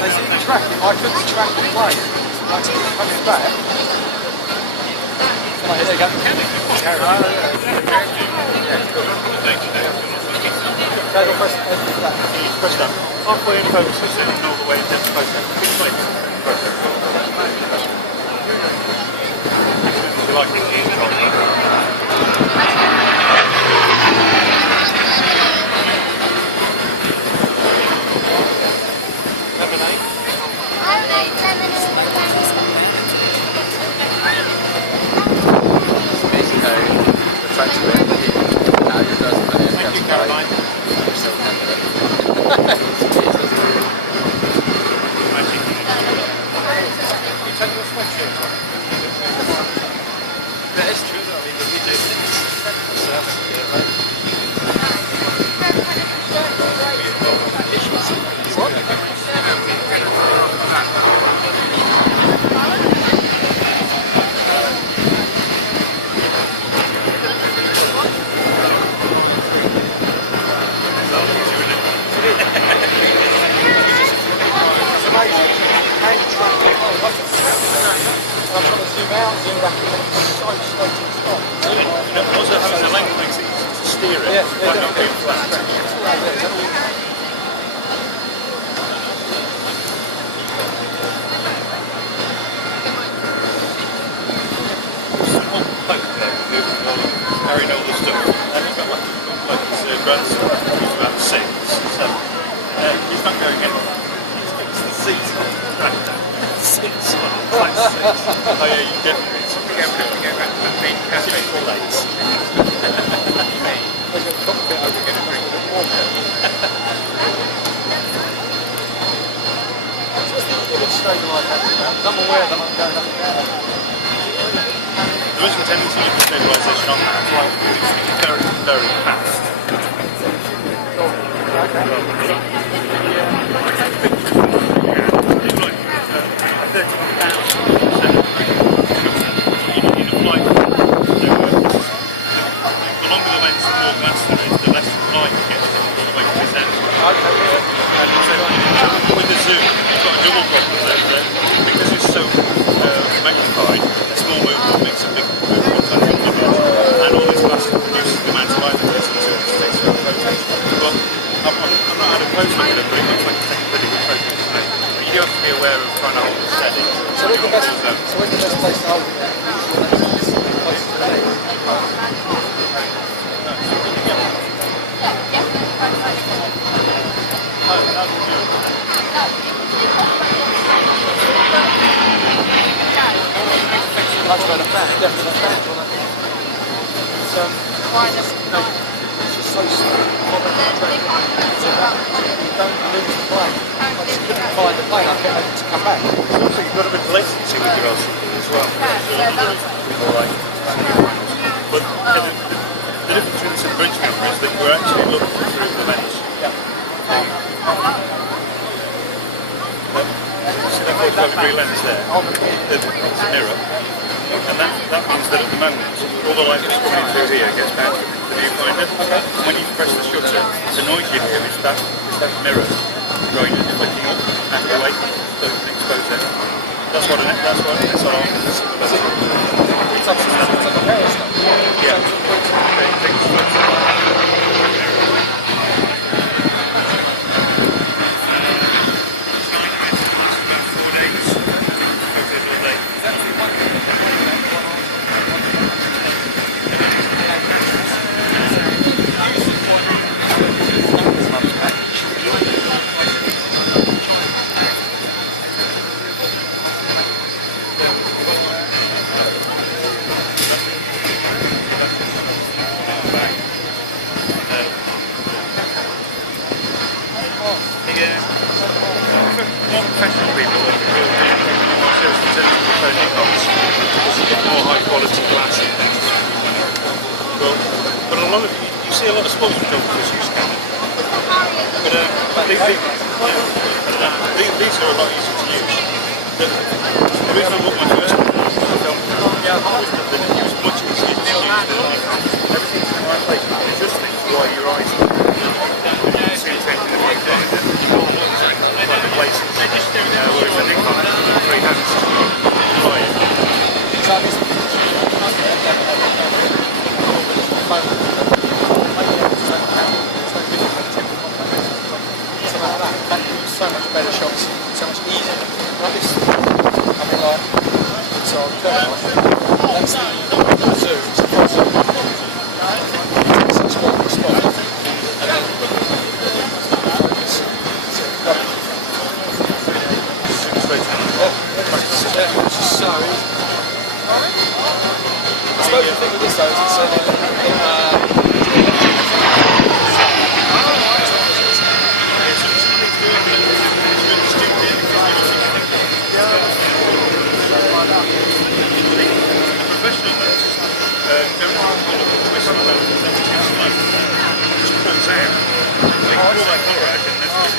They said track it. I couldn't track the plane. I couldn't coming back. Come on, here they go. Carry on. Press that. Halfway in focus, and all the way down to focus. You like it? Thank you, Caroline. That is true though, I mean, we do I'm trying to zoom out, zoom back in, and it's so slow to stop. Also having the length makes it easy to steer it, by not being flat. Carrying all the stuff. And you've got like his grandson, who's about 6, 7. He's not going in. It's the seats on the back there. Seats on the back. Oh yeah, you definitely need something. We go back to the main cafe. Typical lates. There's a cockpit over getting a bit warmer. What's the image stabilisation? I'm aware that I'm going up and down. There is a tendency to stabilisation on that as well, because it's very, very fast. It's just so small. You don't lose the plane. I just couldn't find the plane. I kept having to come back. So you've got a bit of latency with your LCD as well. But the difference between this and the bridge camera is that we're actually looking through the lens. Yeah. See that 45-degree lens there? It's a mirror. And that means that at the moment, all the light that's coming through here gets bounced to the viewfinder. And when you press the shutter, the noise you hear is that mirror going and flicking up and away so it can expose it. That's what it's on. It's like a periscope. Yeah. Professional people that more serious considered proposing costs because you get more high quality glass in things. Well, but a lot of you see a lot of sports photographers use Canon. But these are a lot easier to use. The reason I bought my first film was that it was much easier to use. Everything's in the right place. It's just why your eyes see changing the right places. it's so much easier. Like this, I mean, like, it's on camera. That's the zoom. So it's one spot. And then focus. So yeah, it's just so easy. I suppose the thing with this though is it's professional lenses don't follow the twist of that. That's too slow. It just pulls out. They can pull that colour out and that's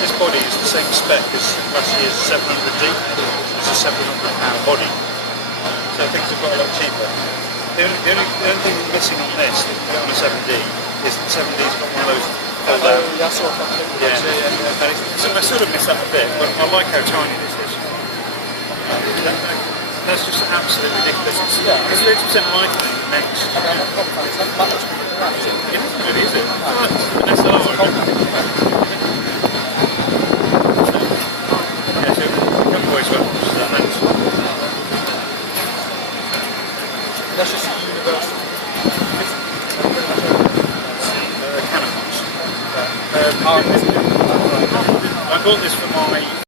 this body is the same spec as last year's 700D. It's a £700 body. So things have got a lot cheaper. The only thing missing on this that you can get on a 7D is that 7D's got one of those fold out. that's what I'm thinking. Yeah. And so I sort of missed that a bit, but I like how tiny this is. That's just absolutely ridiculous. It's 30% lightning next. I mean, I'm not funny, it's not much bigger than that, is it? It isn't really, is it? That's the SLR. Yeah, so a couple of ways about that lens. That's just universal. Canons. I bought this for my